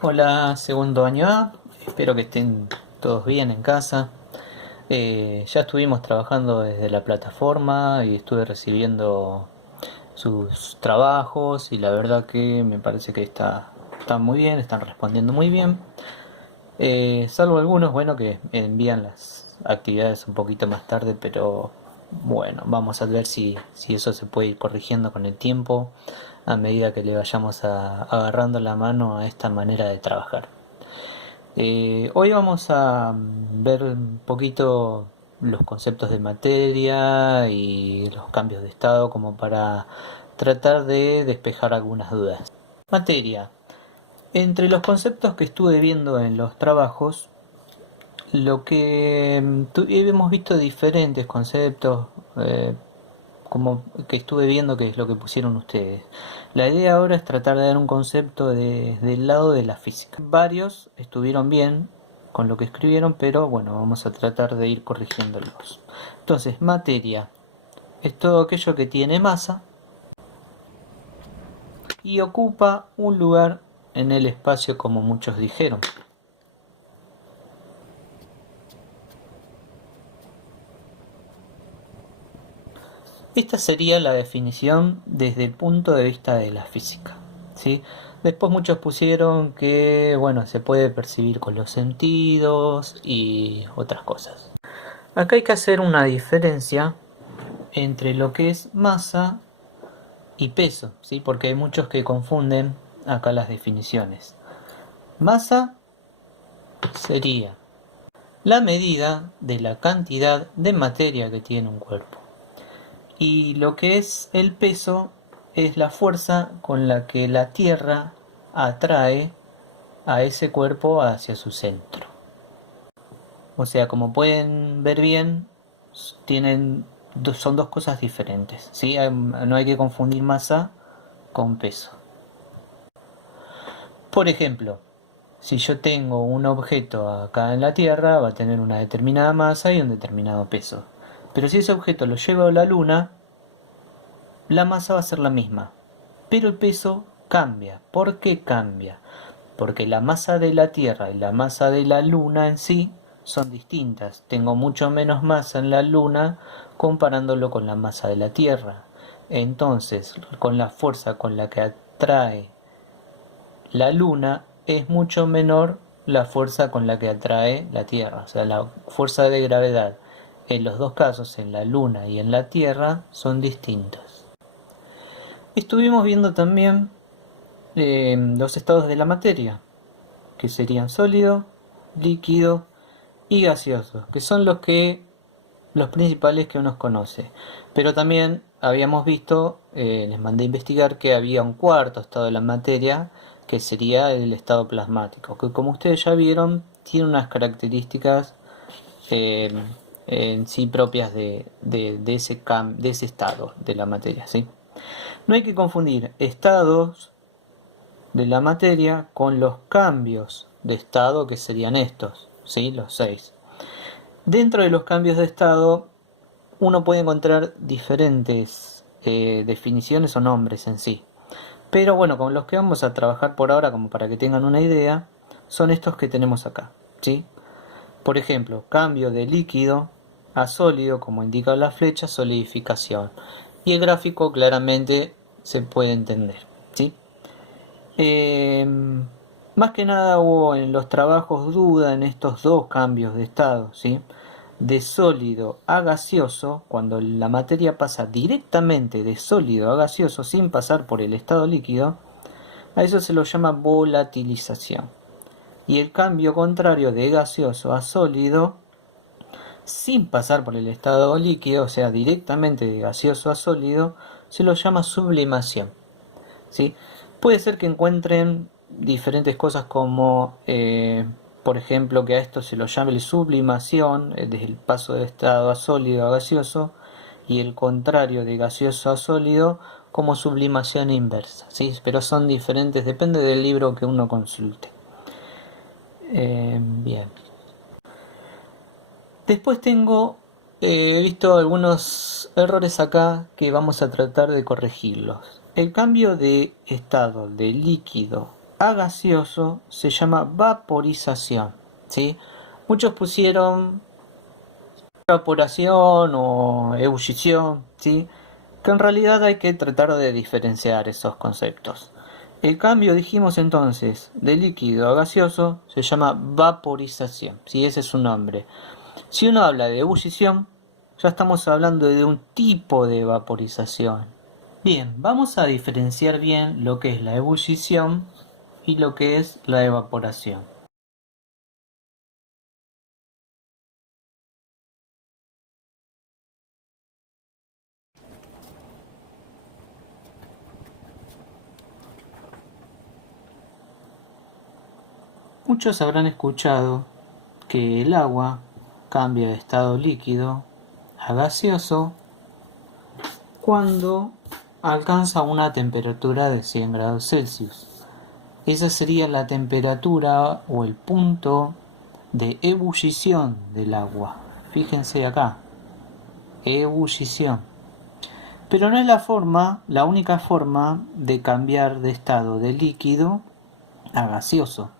Hola, segundo año A. Espero que estén todos bien en casa. Ya estuvimos trabajando desde la plataforma y estuve recibiendo sus trabajos y la verdad que me parece que están muy bien, están respondiendo muy bien. Salvo algunos, bueno, que envían las actividades un poquito más tarde, pero bueno, vamos a ver si eso se puede ir corrigiendo con el tiempo a medida que le vayamos agarrando la mano a esta manera de trabajar. Hoy vamos a ver un poquito los conceptos de materia y los cambios de estado como para tratar de despejar algunas dudas. Materia. Entre los conceptos que estuve viendo en los trabajos, lo que hemos visto diferentes conceptos, como que estuve viendo que es lo que pusieron ustedes. La idea ahora es tratar de dar un concepto del lado de la física. Varios estuvieron bien con lo que escribieron, pero bueno, vamos a tratar de ir corrigiéndolos. Entonces, materia es todo aquello que tiene masa y ocupa un lugar en el espacio, como muchos dijeron. Esta sería la definición desde el punto de vista de la física, ¿sí? Después muchos pusieron que, bueno, se puede percibir con los sentidos y otras cosas. Acá hay que hacer una diferencia entre lo que es masa y peso, ¿sí? Porque hay muchos que confunden acá las definiciones. Masa sería la medida de la cantidad de materia que tiene un cuerpo. Y lo que es el peso es la fuerza con la que la Tierra atrae a ese cuerpo hacia su centro. O sea, como pueden ver bien, son dos cosas diferentes, ¿sí? No hay que confundir masa con peso. Por ejemplo, si yo tengo un objeto acá en la Tierra, va a tener una determinada masa y un determinado peso. Pero si ese objeto lo llevo a la Luna, la masa va a ser la misma, pero el peso cambia. ¿Por qué cambia? Porque la masa de la Tierra y la masa de la Luna en sí son distintas. Tengo mucho menos masa en la Luna comparándolo con la masa de la Tierra. Entonces, con la fuerza con la que atrae la Luna es mucho menor la fuerza con la que atrae la Tierra. O sea, la fuerza de gravedad en los dos casos, en la Luna y en la Tierra, son distintas. Estuvimos viendo también los estados de la materia, que serían sólido, líquido y gaseoso, que son los principales que uno conoce. Pero también habíamos visto, les mandé a investigar que había un cuarto estado de la materia, que sería el estado plasmático, que como ustedes ya vieron, tiene unas características eh, en sí propias de ese estado de la materia, ¿sí? No hay que confundir estados de la materia con los cambios de estado, que serían estos, ¿sí? Los 6. Dentro de los cambios de estado uno puede encontrar diferentes definiciones o nombres en sí. Pero bueno, con los que vamos a trabajar por ahora, como para que tengan una idea, son estos que tenemos acá, ¿sí? Por ejemplo, cambio de líquido a sólido, como indica la flecha, solidificación. Y el gráfico claramente se puede entender, ¿sí? Más que nada hubo en los trabajos duda en estos dos cambios de estado, ¿sí? De sólido a gaseoso, cuando la materia pasa directamente de sólido a gaseoso sin pasar por el estado líquido, a eso se lo llama volatilización. Y el cambio contrario de gaseoso a sólido, sin pasar por el estado líquido, o sea, directamente de gaseoso a sólido, se lo llama sublimación, ¿sí? Puede ser que encuentren diferentes cosas como, por ejemplo, que a esto se lo llame sublimación, desde el paso de estado a sólido a gaseoso, y el contrario de gaseoso a sólido como sublimación inversa, ¿sí? Pero son diferentes, depende del libro que uno consulte. Bien. Después he visto algunos errores acá que vamos a tratar de corregirlos. El cambio de estado de líquido a gaseoso se llama vaporización, ¿sí? Muchos pusieron evaporación o ebullición, ¿sí? Que en realidad hay que tratar de diferenciar esos conceptos. El cambio, dijimos entonces, de líquido a gaseoso se llama vaporización, ¿sí? Ese es su nombre. Si uno habla de ebullición, ya estamos hablando de un tipo de vaporización. Bien, vamos a diferenciar bien lo que es la ebullición y lo que es la evaporación. Muchos habrán escuchado que el agua cambia de estado líquido a gaseoso cuando alcanza una temperatura de 100 grados Celsius. Esa sería la temperatura o el punto de ebullición del agua. Fíjense acá, ebullición. Pero no es la única forma de cambiar de estado de líquido a gaseoso.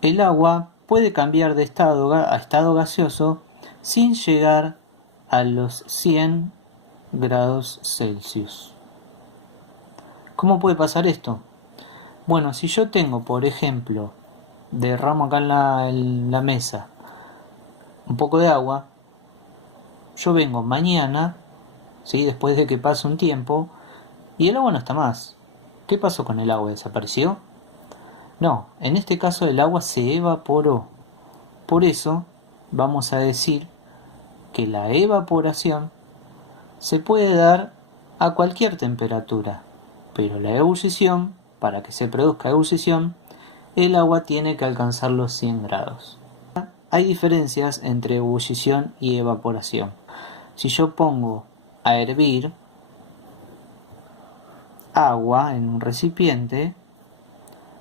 El agua puede cambiar de estado a estado gaseoso sin llegar a los 100 grados Celsius. ¿Cómo puede pasar esto? Bueno, si yo tengo, por ejemplo, derramo acá en la mesa un poco de agua, yo vengo mañana, ¿sí? Después de que pase un tiempo, y el agua no está más. ¿Qué pasó con el agua? ¿Desapareció? No, en este caso el agua se evaporó. Por eso vamos a decir que la evaporación se puede dar a cualquier temperatura, pero la ebullición, para que se produzca ebullición, el agua tiene que alcanzar los 100 grados. Hay diferencias entre ebullición y evaporación. Si yo pongo a hervir agua en un recipiente,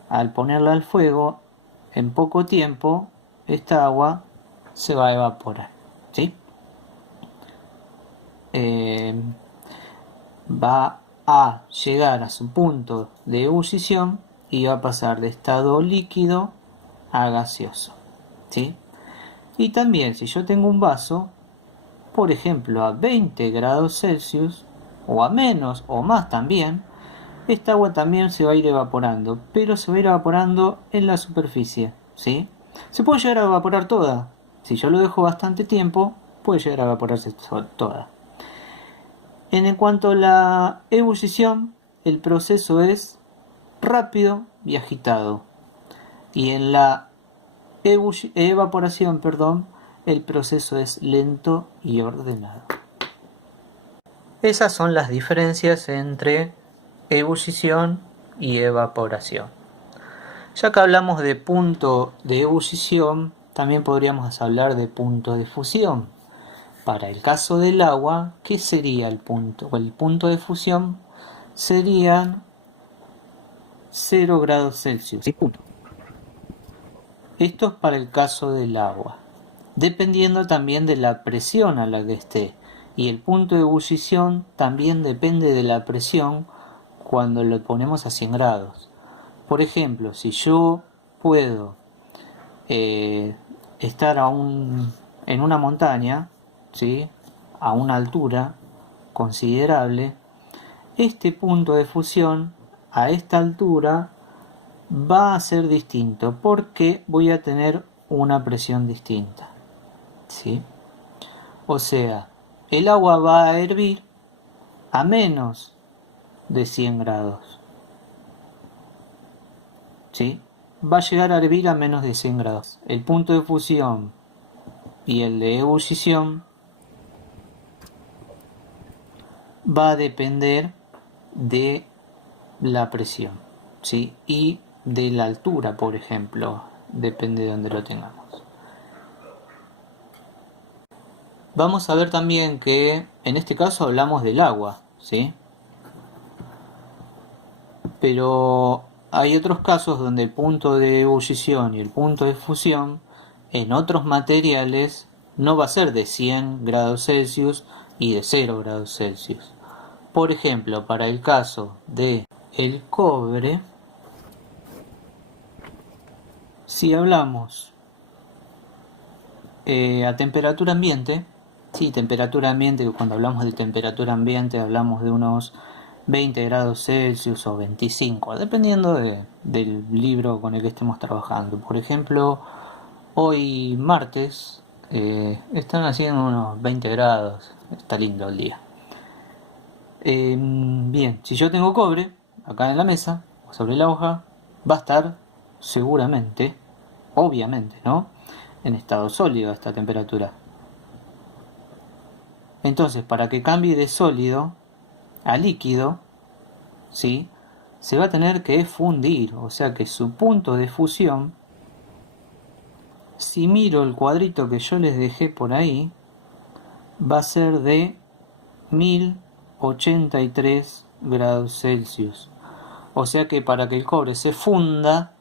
al ponerla al fuego, en poco tiempo, esta agua se va a evaporar, ¿sí? Va a llegar a su punto de ebullición y va a pasar de estado líquido a gaseoso, ¿sí? Y también si yo tengo un vaso, por ejemplo a 20 grados Celsius, o a menos o más también, esta agua también se va a ir evaporando, pero se va a ir evaporando en la superficie, ¿sí? Se puede llegar a evaporar toda. Si yo lo dejo bastante tiempo, puede llegar a evaporarse toda. En cuanto a la ebullición, el proceso es rápido y agitado. Y en la evaporación, el proceso es lento y ordenado. Esas son las diferencias entre ebullición y evaporación. Ya que hablamos de punto de ebullición, también podríamos hablar de punto de fusión. Para el caso del agua, ¿qué sería el punto? El punto de fusión serían 0 grados Celsius. Sí, punto. Esto es para el caso del agua, dependiendo también de la presión a la que esté. Y el punto de ebullición también depende de la presión cuando lo ponemos a 100 grados. Por ejemplo, si yo puedo estar en una montaña, ¿sí? A una altura considerable, este punto de fusión a esta altura va a ser distinto porque voy a tener una presión distinta, ¿sí? O sea, el agua va a hervir a menos de 100 grados, ¿sí? Va a llegar a hervir a menos de 100 grados. El punto de fusión y el de ebullición va a depender de la presión, ¿sí? Y de la altura, por ejemplo, depende de donde lo tengamos. Vamos a ver también que en este caso hablamos del agua, ¿sí? Pero hay otros casos donde el punto de ebullición y el punto de fusión en otros materiales no va a ser de 100 grados Celsius y de 0 grados Celsius. Por ejemplo, para el caso de el cobre, Si hablamos a temperatura ambiente, sí, temperatura ambiente, cuando hablamos de temperatura ambiente hablamos de unos 20 grados Celsius o 25, dependiendo del libro con el que estemos trabajando. Por ejemplo, hoy martes están haciendo unos 20 grados, está lindo el día. Bien, si yo tengo cobre acá en la mesa o sobre la hoja, va a estar seguramente, obviamente, ¿no?, en estado sólido a esta temperatura. Entonces, para que cambie de sólido a líquido, ¿sí?, se va a tener que fundir, o sea que su punto de fusión, si miro el cuadrito que yo les dejé por ahí, va a ser de 1083 grados Celsius. O sea que para que el cobre se funda,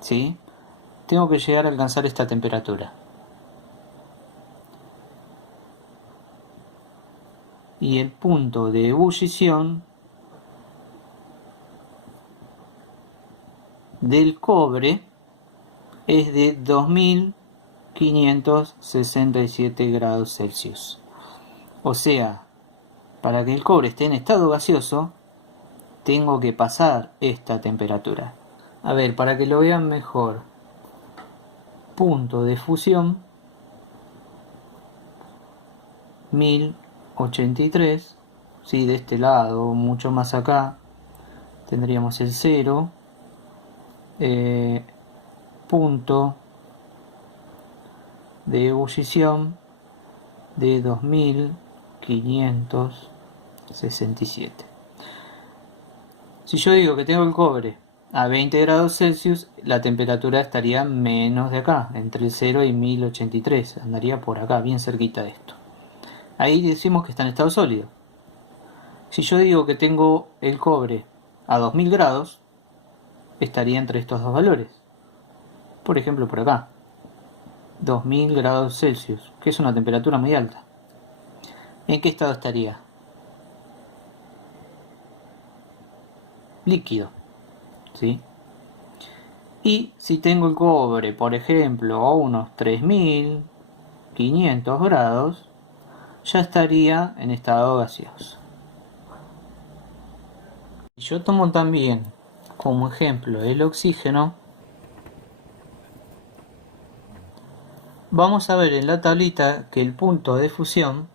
¿sí?, tengo que llegar a alcanzar esta temperatura. Y el punto de ebullición del cobre es de 2567 grados Celsius. O sea, para que el cobre esté en estado gaseoso, tengo que pasar esta temperatura. A ver, para que lo vean mejor. Punto de fusión 1083. Sí, de este lado, mucho más acá, tendríamos el 0. Punto de ebullición de 2567. Si yo digo que tengo el cobre a 20 grados Celsius, la temperatura estaría menos de acá, entre el 0 y 1083, andaría por acá, bien cerquita de esto. Ahí decimos que está en estado sólido. Si yo digo que tengo el cobre a 2000 grados, estaría entre estos dos valores. Por ejemplo, por acá, 2000 grados Celsius, que es una temperatura muy alta. ¿En qué estado estaría? Líquido, ¿sí? Y si tengo el cobre, por ejemplo, a unos 3500 grados, ya estaría en estado gaseoso. Yo tomo también como ejemplo el oxígeno. Vamos a ver en la tablita que el punto de fusión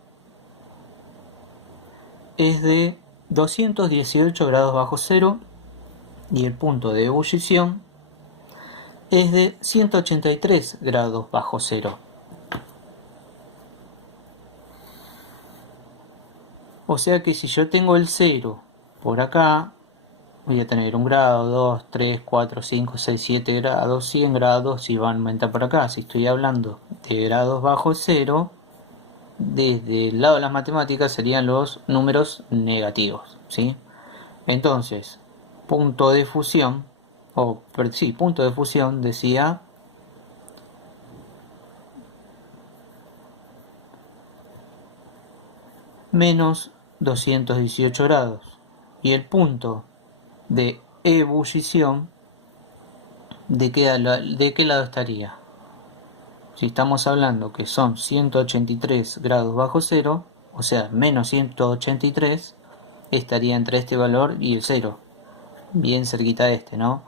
es de 218 grados bajo cero y el punto de ebullición es de 183 grados bajo cero. O sea que si yo tengo el 0 por acá, voy a tener 1 grado, 2, 3, 4, 5, 6, 7 grados, 100 grados y va a aumentar por acá. Si estoy hablando de grados bajo cero, desde el lado de las matemáticas serían los números negativos, ¿sí? Entonces, punto de fusión, punto de fusión decía menos 218 grados. Y el punto de ebullición, ¿de qué lado estaría? Si estamos hablando que son 183 grados bajo cero, o sea, menos 183, estaría entre este valor y el 0. Bien cerquita de este, ¿no?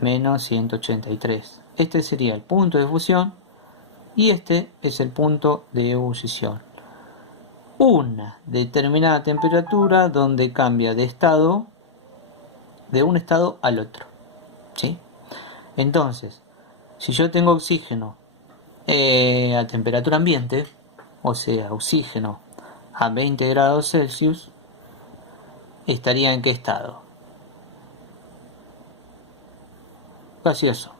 Menos 183. Este sería el punto de fusión y este es el punto de ebullición. Una determinada temperatura donde cambia de estado, de un estado al otro, ¿sí? Entonces, si yo tengo oxígeno a temperatura ambiente, o sea, oxígeno a 20 grados Celsius, ¿estaría en qué estado? Gaseoso.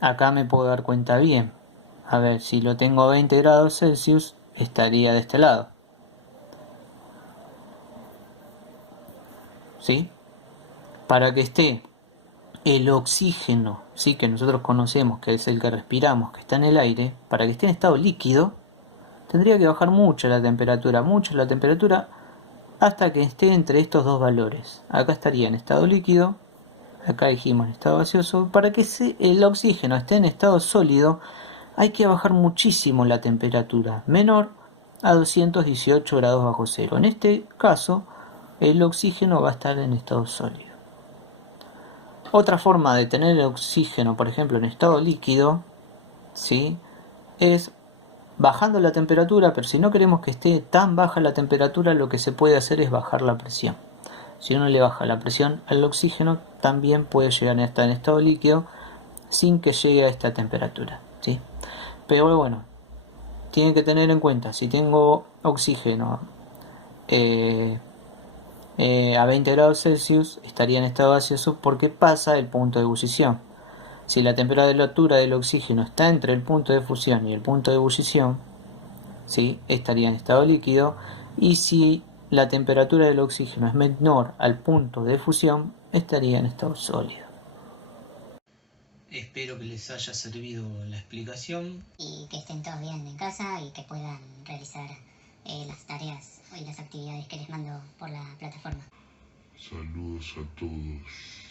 Acá me puedo dar cuenta bien. A ver, si lo tengo a 20 grados Celsius, estaría de este lado. ¿Sí? Para que esté el oxígeno, ¿sí?, que nosotros conocemos, que es el que respiramos, que está en el aire, para que esté en estado líquido, tendría que bajar mucho la temperatura, hasta que esté entre estos dos valores. Acá estaría en estado líquido acá dijimos en estado gaseoso, para que el oxígeno esté en estado sólido hay que bajar muchísimo la temperatura, menor a 218 grados bajo cero. En este caso, el oxígeno va a estar en estado sólido. Otra forma de tener el oxígeno, por ejemplo, en estado líquido, ¿sí?, es bajando la temperatura, pero si no queremos que esté tan baja la temperatura, lo que se puede hacer es bajar la presión. Si uno le baja la presión al oxígeno, también puede llegar a estar en estado líquido sin que llegue a esta temperatura, ¿sí? Pero bueno, tienen que tener en cuenta, si tengo oxígeno a 20 grados Celsius, estaría en estado gaseoso porque pasa el punto de ebullición. Si la temperatura del oxígeno está entre el punto de fusión y el punto de ebullición, ¿sí?, estaría en estado líquido. Y si la temperatura del oxígeno es menor al punto de fusión, estaría en estado sólido. Espero que les haya servido la explicación. Y que estén todos bien en casa y que puedan realizar las tareas y las actividades que les mando por la plataforma. Saludos a todos.